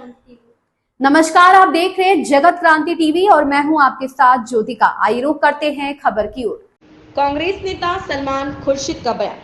नमस्कार, आप देख रहे हैं जगत क्रांति टीवी और मैं हूं आपके साथ ज्योतिका। आइए रुख करते हैं खबर की ओर। कांग्रेस नेता सलमान खुर्शीद का बयान,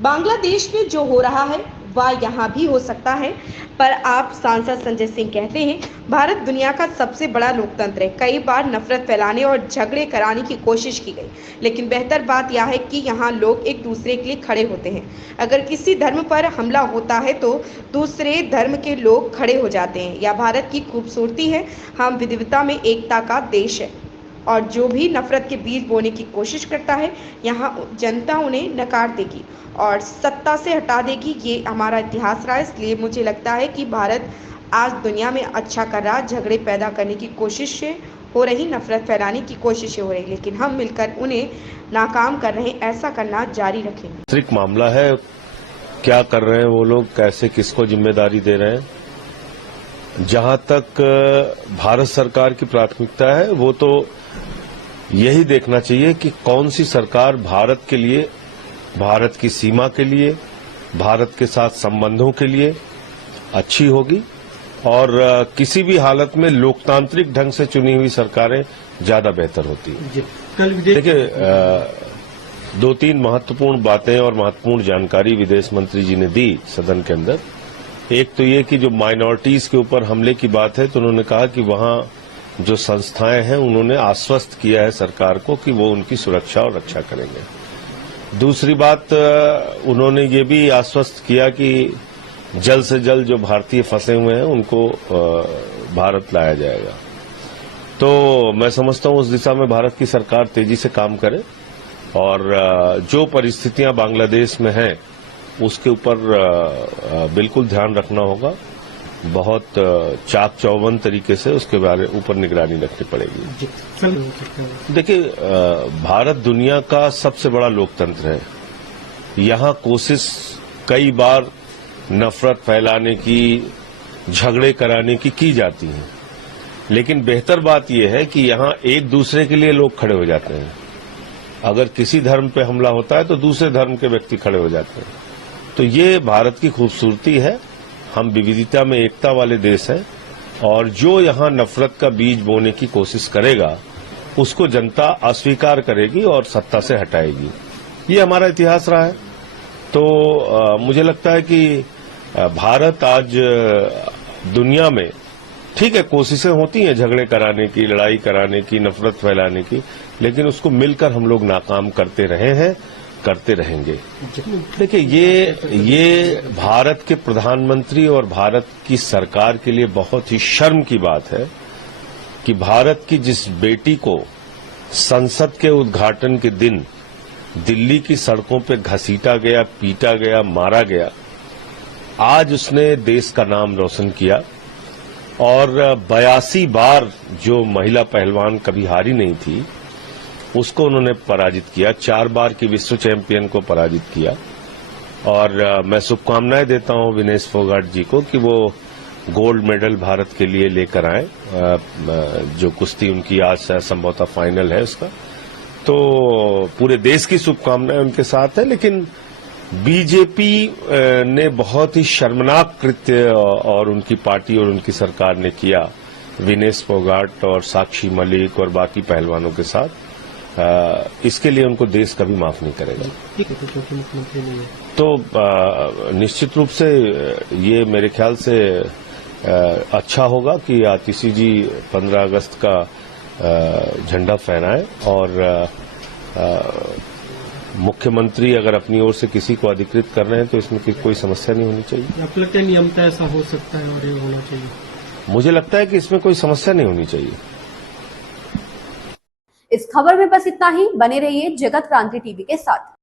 बांग्लादेश में जो हो रहा है वह यहाँ भी हो सकता है। पर आप सांसद संजय सिंह कहते हैं भारत दुनिया का सबसे बड़ा लोकतंत्र है। कई बार नफरत फैलाने और झगड़े कराने की कोशिश की गई, लेकिन बेहतर बात यह है कि यहाँ लोग एक दूसरे के लिए खड़े होते हैं। अगर किसी धर्म पर हमला होता है तो दूसरे धर्म के लोग खड़े हो जाते हैं। यह भारत की खूबसूरती है। हम विविधता में एकता का देश है और जो भी नफरत के बीज बोने की कोशिश करता है यहाँ जनता उन्हें नकार देगी और सत्ता से हटा देगी। ये हमारा इतिहास रहा है। इसलिए मुझे लगता है कि भारत आज दुनिया में अच्छा कर रहा। झगड़े पैदा करने की कोशिशें हो रही, नफरत फैलाने की कोशिशें हो रही, लेकिन हम मिलकर उन्हें नाकाम कर रहे हैं। ऐसा करना जारी रखेंगे। आंतरिक मामला है, क्या कर रहे हैं वो लोग, कैसे किसको जिम्मेदारी दे रहे हैं। जहां तक भारत सरकार की प्राथमिकता है वो तो यही देखना चाहिए कि कौन सी सरकार भारत के लिए, भारत की सीमा के लिए, भारत के साथ संबंधों के लिए अच्छी होगी और किसी भी हालत में लोकतांत्रिक ढंग से चुनी हुई सरकारें ज्यादा बेहतर होती हैं। देखिए, दो तीन महत्वपूर्ण बातें और महत्वपूर्ण जानकारी विदेश मंत्री जी ने दी सदन के अंदर। एक तो ये कि जो माइनॉरिटीज के ऊपर हमले की बात है तो उन्होंने कहा कि वहां जो संस्थाएं हैं उन्होंने आश्वस्त किया है सरकार को कि वो उनकी सुरक्षा और रक्षा करेंगे। दूसरी बात, उन्होंने ये भी आश्वस्त किया कि जल्द से जल्द जो भारतीय फंसे हुए हैं उनको भारत लाया जाएगा। तो मैं समझता हूं उस दिशा में भारत की सरकार तेजी से काम करे और जो परिस्थितियां बांग्लादेश में हैं उसके ऊपर बिल्कुल ध्यान रखना होगा। बहुत चाक चौबंद तरीके से उसके बारे ऊपर निगरानी रखनी पड़ेगी। देखिए, भारत दुनिया का सबसे बड़ा लोकतंत्र है। यहाँ कोशिश कई बार नफरत फैलाने की, झगड़े कराने की जाती है, लेकिन बेहतर बात यह है कि यहाँ एक दूसरे के लिए लोग खड़े हो जाते हैं। अगर किसी धर्म पे हमला होता है तो दूसरे धर्म के व्यक्ति खड़े हो जाते हैं। तो ये भारत की खूबसूरती है। हम विविधता में एकता वाले देश हैं और जो यहाँ नफरत का बीज बोने की कोशिश करेगा उसको जनता अस्वीकार करेगी और सत्ता से हटाएगी। ये हमारा इतिहास रहा है। तो मुझे लगता है कि भारत आज दुनिया में, ठीक है, कोशिशें होती हैं झगड़े कराने की, लड़ाई कराने की, नफरत फैलाने की, लेकिन उसको मिलकर हम लोग नाकाम करते रहे हैं, करते रहेंगे। देखिए, ये भारत के प्रधानमंत्री और भारत की सरकार के लिए बहुत ही शर्म की बात है कि भारत की जिस बेटी को संसद के उद्घाटन के दिन दिल्ली की सड़कों पे घसीटा गया, पीटा गया, मारा गया, आज उसने देश का नाम रोशन किया और 82 बार जो महिला पहलवान कभी हारी नहीं थी उसको उन्होंने पराजित किया। 4 बार की विश्व चैंपियन को पराजित किया और मैं शुभकामनाएं देता हूं विनेश फोगाट जी को कि वो गोल्ड मेडल भारत के लिए लेकर आए। जो कुश्ती उनकी आज संभवतः फाइनल है उसका, तो पूरे देश की शुभकामनाएं उनके साथ है। लेकिन बीजेपी ने बहुत ही शर्मनाक कृत्य और उनकी पार्टी और उनकी सरकार ने किया विनेश फोगाट और साक्षी मलिक और बाकी पहलवानों के साथ। इसके लिए उनको देश कभी माफ नहीं करेगा। तो निश्चित रूप से ये मेरे ख्याल से अच्छा होगा कि आतिशी जी 15 अगस्त का झंडा फहराएं और मुख्यमंत्री अगर अपनी ओर से किसी को अधिकृत कर रहे हैं तो इसमें कोई समस्या नहीं होनी चाहिए। आपको लगता है नियमता ऐसा हो सकता है और ये होना चाहिए? मुझे लगता है कि इसमें कोई समस्या नहीं होनी चाहिए। इस खबर में बस इतना ही। बने रहिए जगत क्रांति टीवी के साथ।